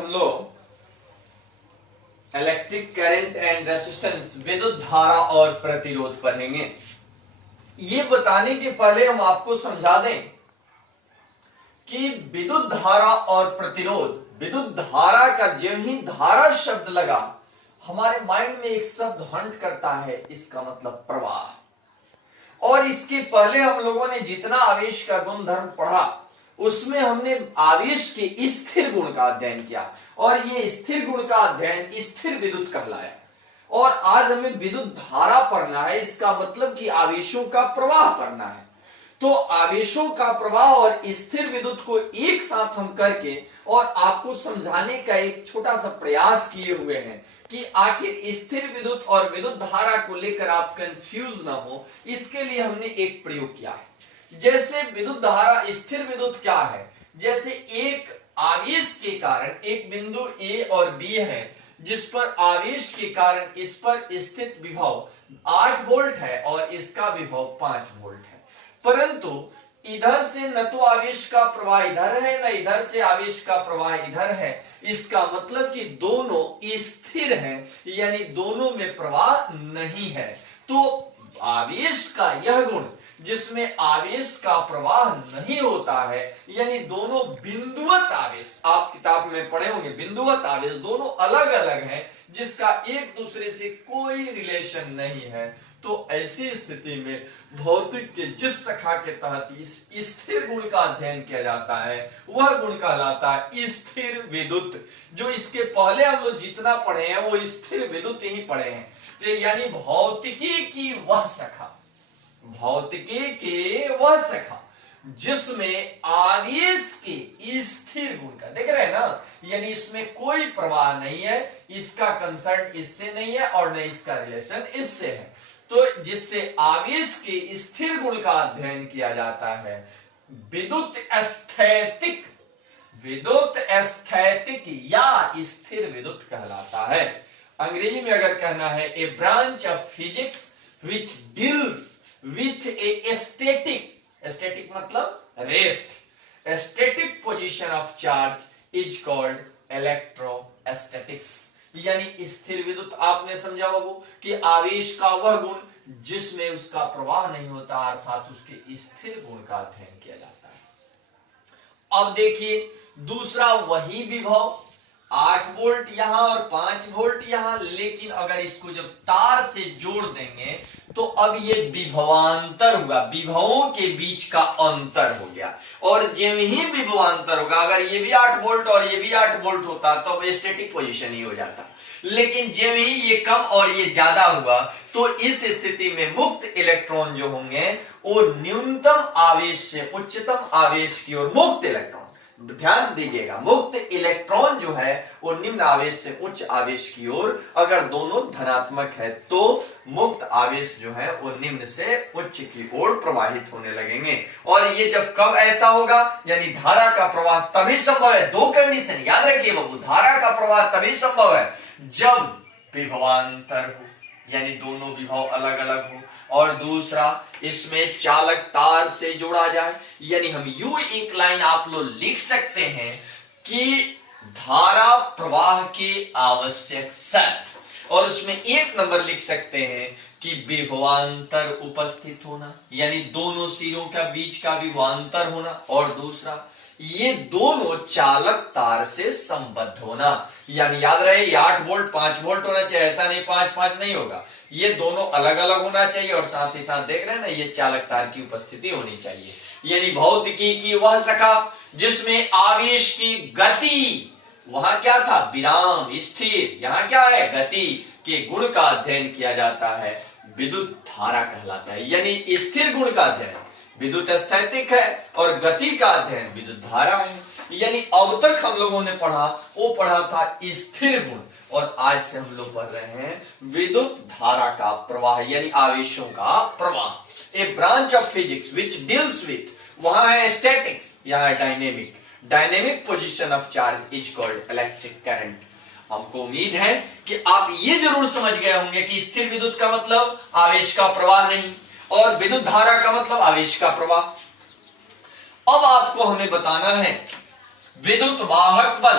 हम लोग electric current and resistance, विद्युत धारा और प्रतिरोध पढ़ेंगे। ये बताने के पहले हम आपको समझा दें कि विद्युत धारा और प्रतिरोध, विद्युत धारा का जो ही धारा शब्द लगा हमारे माइंड में एक शब्द हंट करता है, इसका मतलब प्रवाह। और इसके पहले हम लोगों ने जितना आवेश का गुणधर्म पढ़ा उसमें हमने आवेश के स्थिर गुण का अध्ययन किया, और ये स्थिर गुण का अध्ययन स्थिर विद्युत कहलाया। और आज हमें विद्युत धारा पढ़ना है, इसका मतलब कि आवेशों का प्रवाह पढ़ना है। तो आवेशों का प्रवाह और स्थिर विद्युत को एक साथ हम करके और आपको समझाने का एक छोटा सा प्रयास किए हुए हैं कि आखिर स्थिर विद्युत और विद्युत धारा को लेकर आप कंफ्यूज ना हो, इसके लिए हमने एक प्रयोग किया है। जैसे विद्युत धारा, स्थिर विद्युत क्या है? जैसे एक आवेश के कारण एक बिंदु ए और बी है, जिस पर आवेश के कारण इस पर स्थित विभव 8 वोल्ट है और इसका विभव 5 वोल्ट है। परंतु इधर से न तो आवेश का प्रवाह इधर है, न इधर से आवेश का प्रवाह इधर है। इसका मतलब कि दोनों स्थिर हैं, यानी दोनों में प्रवाह नहीं है। तो आवेश का यह गुण जिसमें आवेश का प्रवाह नहीं होता है, यानी दोनों बिंदुवत आवेश, आप किताब में पढ़े होंगे बिंदुवत आवेश, दोनों अलग अलग हैं जिसका एक दूसरे से कोई रिलेशन नहीं है। तो ऐसी स्थिति में भौतिक के जिस शाखा के तहत इस स्थिर गुण का अध्ययन किया जाता है वह गुण कहलाता है स्थिर विद्युत। जो इसके पहले हम लोग जितना पढ़े हैं वो स्थिर विद्युत ही पढ़े हैं। तो यानी भौतिकी की वह शाखा, भौतिकी के वह शाखा जिसमें आवेश के स्थिर गुण का, देख रहे हैं ना, यानी इसमें कोई प्रवाह नहीं है, इसका कंसर्न इससे नहीं है और न इसका रिलेशन इससे है। तो जिससे आवेश के स्थिर गुण का अध्ययन किया जाता है विद्युत स्थैतिक, विद्युत स्थैतिक या स्थिर विद्युत कहलाता है। अंग्रेजी में अगर कहना है a branch of physics which deals with a static, static मतलब rest, static position of charge is called electrostatics. यानी स्थिर विद्युत आपने समझा बाबू कि आवेश का वह गुण जिसमें उसका प्रवाह नहीं होता, अर्थात उसके स्थिर गुण का अध्ययन किया जाता है। अब देखिए दूसरा वही विभव 8 वोल्ट यहां और 5 वोल्ट यहां, लेकिन अगर इसको जब तार से जोड़ देंगे तो अब ये विभवांतर हुआ, विभवों के बीच का अंतर हो गया। और जब ही विभवांतर होगा, अगर ये भी 8 वोल्ट और ये भी 8 वोल्ट होता तो स्टैटिक पोजीशन ही हो जाता। लेकिन जब ही ये कम और ये ज्यादा हुआ तो इस स्थिति में मुक्त इलेक्ट्रॉन जो होंगे वो न्यूनतम आवेश से उच्चतम आवेश की ओर, मुक्त इलेक्ट्रॉन, ध्यान दीजिएगा, मुक्त इलेक्ट्रॉन जो है वो निम्न आवेश से उच्च आवेश की ओर, अगर दोनों धनात्मक है तो मुक्त आवेश जो है वो निम्न से उच्च की ओर प्रवाहित होने लगेंगे। और ये जब कब ऐसा होगा, यानी धारा का प्रवाह तभी संभव है, दो कंडीशन याद रखिए बाबू, धारा का प्रवाह तभी संभव है जब विभवांतर हो, यानी दोनों विभव अलग अलग हो, और दूसरा इसमें चालक तार से जोड़ा जाए। यानी हम यू एक लाइन आप लोग लिख सकते हैं कि धारा प्रवाह की आवश्यक शर्त, और उसमें एक नंबर लिख सकते हैं कि विभवांतर उपस्थित होना, यानी दोनों सिरों का बीच का विभवांतर होना, और दूसरा ये दोनों चालक तार से संबद्ध होना। यानी याद रहे 8 वोल्ट 5 वोल्ट होना चाहिए, ऐसा नहीं 5-5 नहीं होगा, ये दोनों अलग अलग होना चाहिए, और साथ ही साथ देख रहे हैं ना ये चालक तार की उपस्थिति होनी चाहिए। यानी भौतिकी की वह शाखा जिसमें आवेश की गति, वहां क्या था विराम स्थिर, यहां क्या है गति के गुण का अध्ययन किया जाता है, विद्युत धारा कहलाता है। यानी स्थिर गुण का अध्ययन विद्युत स्थैतिक है और गति का अध्ययन विद्युत धारा है। यानी अब तक हम लोगों ने पढ़ा वो पढ़ा था स्थिर गुण, और आज से हम लोग पढ़ रहे हैं विद्युत धारा का प्रवाह, यानी आवेशों का प्रवाह। A branch of physics which deals with, वहां है स्टैटिक्स, यहां है dynamic, dynamic position of charge is called electric current. हमको उम्मीद है कि आप ये जरूर समझ गए होंगे कि स्थिर विद्युत का मतलब आवेश का प्रवाह नहीं, और विद्युत धारा का मतलब आवेश का प्रवाह। अब आपको हमें बताना है विद्युत वाहक बल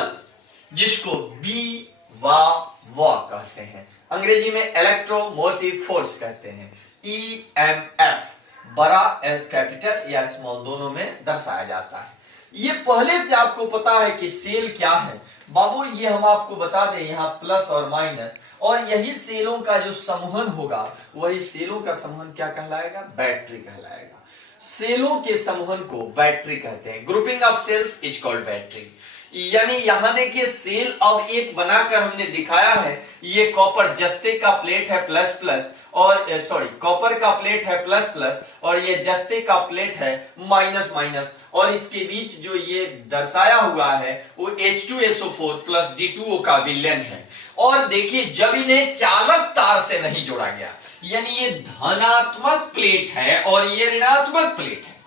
जिसको बी वा कहते हैं, अंग्रेजी में इलेक्ट्रोमोटिव फोर्स कहते हैं। EMF बड़ा एस कैपिटल या स्मॉल दोनों में दर्शाया जाता है। ये पहले से आपको पता है कि सेल क्या है बाबू, ये हम आपको बता दें, यहाँ प्लस और माइनस, और यही सेलों का जो समूहन होगा वही सेलों का समूहन क्या कहलाएगा, बैटरी कहलाएगा। सेलों के समूहन को बैटरी कहते हैं। Grouping of cells is called battery. यानी यहां देखिए सेल अब एक बनाकर हमने दिखाया है। ये कॉपर जस्ते का प्लेट है प्लस प्लस, और सॉरी कॉपर का प्लेट है प्लस प्लस, और ये जस्ते का प्लेट है माइनस माइनस, और इसके बीच जो ये दर्शाया हुआ है वो H2SO4 प्लस D2O का विलयन है। और देखिए जब इन्हें चालक तार से नहीं जोड़ा गया, यानी ये धनात्मक प्लेट है और ये ऋणात्मक प्लेट है।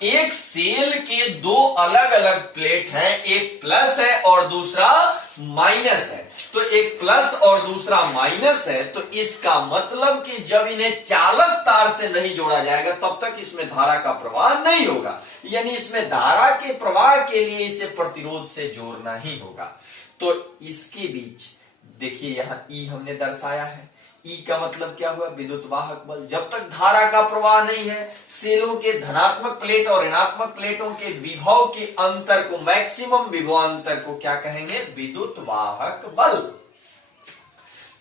एक सेल के दो अलग अलग प्लेट है, एक प्लस है और दूसरा माइनस है। तो एक प्लस और दूसरा माइनस है, तो इसका मतलब कि जब इन्हें चालक तार से नहीं जोड़ा जाएगा तब तक इसमें धारा का प्रवाह नहीं होगा। यानी इसमें धारा के प्रवाह के लिए इसे प्रतिरोध से जोड़ना ही होगा। तो इसके बीच देखिए यहां ई हमने दर्शाया है। ई का मतलब क्या हुआ, विद्युत वाहक बल। जब तक धारा का प्रवाह नहीं है, सेलों के धनात्मक प्लेट और ऋणात्मक प्लेटों के विभव के अंतर को, मैक्सिमम विभवांतर को क्या कहेंगे, विद्युत वाहक बल।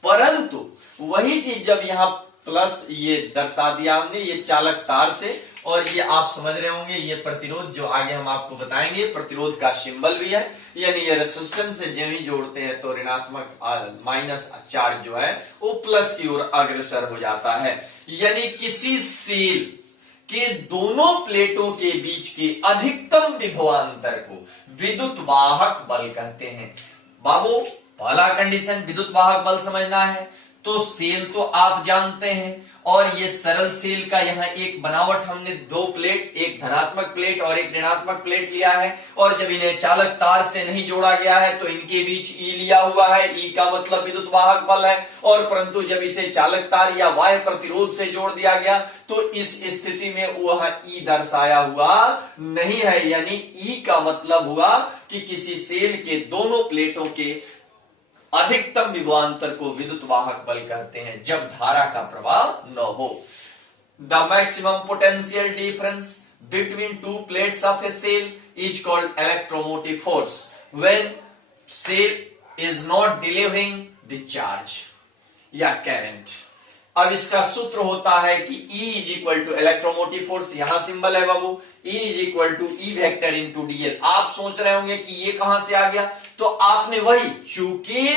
परंतु वही चीज जब यहां प्लस ये दर्शा दिया हमने, ये चालक तार से, और ये आप समझ रहे होंगे ये प्रतिरोध जो आगे हम आपको बताएंगे प्रतिरोध का सिंबल भी है। यानी ये रेसिस्टेंस से जब ही जोड़ते हैं तो ऋणात्मक माइनस चार्ज जो है वो प्लस की ओर अग्रसर हो जाता है। यानी किसी सेल के दोनों प्लेटों के बीच के अधिकतम विभवांतर को विद्युत वाहक बल कहते हैं। बाबू पहला कंडीशन विद्युत वाहक बल समझना है, तो सेल तो आप जानते हैं, और ये सरल सेल का यहाँ एक बनावट हमने दो प्लेट, एक धनात्मक प्लेट और एक ऋणात्मक प्लेट लिया है, और जब इन्हें चालक तार से नहीं जोड़ा गया है तो इनके बीच ई लिया हुआ है। ई का मतलब विद्युत वाहक बल है, और परंतु जब इसे चालक तार या बाह्य प्रतिरोध से जोड़ दिया गया तो इस स्थिति में वह ई दर्शाया हुआ नहीं है। यानी ई का मतलब हुआ कि किसी सेल के दोनों प्लेटों के अधिकतम विभवांतर को विद्युत वाहक बल कहते हैं जब धारा का प्रवाह न हो। The maximum potential difference between two plates of a cell is called electromotive force when cell is not delivering the charge या करंट। अब इसका सूत्र होता है कि E is equal to electromotive force, यहां सिंबल है बाबू, E is equal to E vector into DL। आप सोच रहे होंगे कि ये कहां से आ गया, तो आपने वही, चूंकि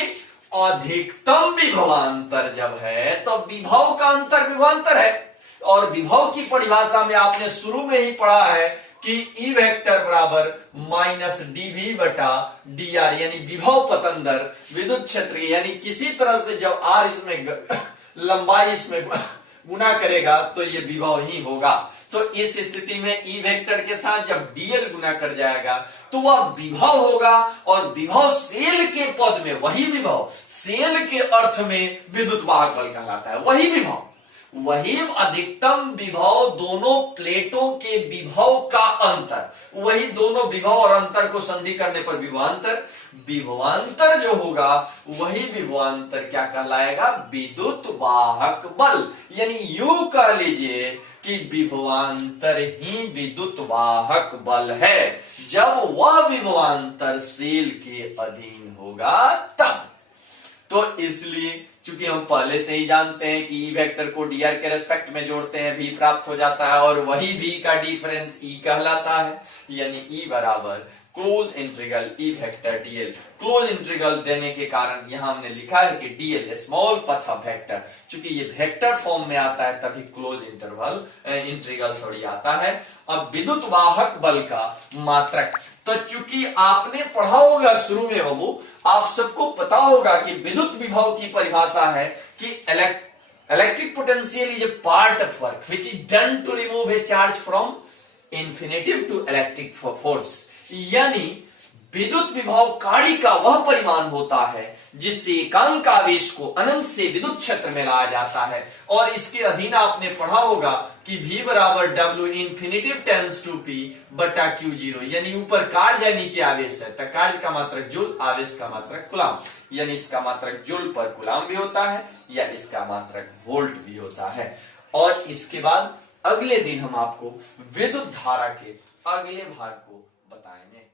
अधिकतम विभवांतर जब है तो विभव का अंतर विभवांतर है, और विभव की परिभाषा में आपने शुरू में ही पढ़ा है कि E वेक्टर बराबर माइनस dV बटा dr, यानी विभव पतन दर विद्युत क्षेत्र, यानी किसी तरह से जब R इसमें लंबाई इसमें गुना करेगा तो ये विभव ही होगा। तो इस स्थिति में ई वेक्टर के साथ जब डीएल गुना कर जाएगा तो वह विभव होगा, और विभव सेल के पद में, वही विभव सेल के अर्थ में विद्युत वाहक बल कहलाता है। वही विभव, वही अधिकतम विभव, दोनों प्लेटों के विभव का अंतर, वही दोनों विभव और अंतर को संधि करने पर विभवांतर, विभवांतर जो होगा वही विभवांतर क्या कहलाएगा, विद्युत वाहक बल। यानी यूं कह लीजिए कि विभवांतर ही विद्युत वाहक बल है जब वह विभवांतर सेल के अधीन होगा तब। तो इसलिए चूंकि हम पहले से ही जानते हैं कि ई वेक्टर को dr के रेस्पेक्ट में जोड़ते हैं v प्राप्त हो जाता है, और वही v का डिफरेंस e कहलाता है। यानी e बराबर close integral E vector dl। Close integral देने के कारण यहां हमने लिखा है कि dl small path of vector, चूंकि ये वेक्टर फॉर्म में आता है तभी क्लोज इंटीग्रल आता है। अब विद्युत वाहक बल का मात्रक, तो चूंकि आपने पढ़ा होगा शुरू में बाबू, आप सबको पता होगा कि विद्युत विभव की परिभाषा है कि electric potential is a part of work which is done to remove a charge from infinitive to electric force. यानी विद्युत विभव काड़ी का वह परिमाण होता है जिससे एकांक आवेश को अनंत से विद्युत क्षेत्र में लाया जाता है। और इसके अधीन आपने पढ़ा होगा कि V बराबर W infinitive tense to P बटा Q0, यानी ऊपर कार्य या नीचे आवेश है तो कार्य का मात्रक जूल, आवेश का मात्रक कूलम, यानी इसका मात्रक जूल पर कूलम भी होता है या इसका मात्रक वोल्ट भी होता है। और इसके बाद अगले दिन हम आपको विद्युत धारा के अगले भाग को बताएंगे।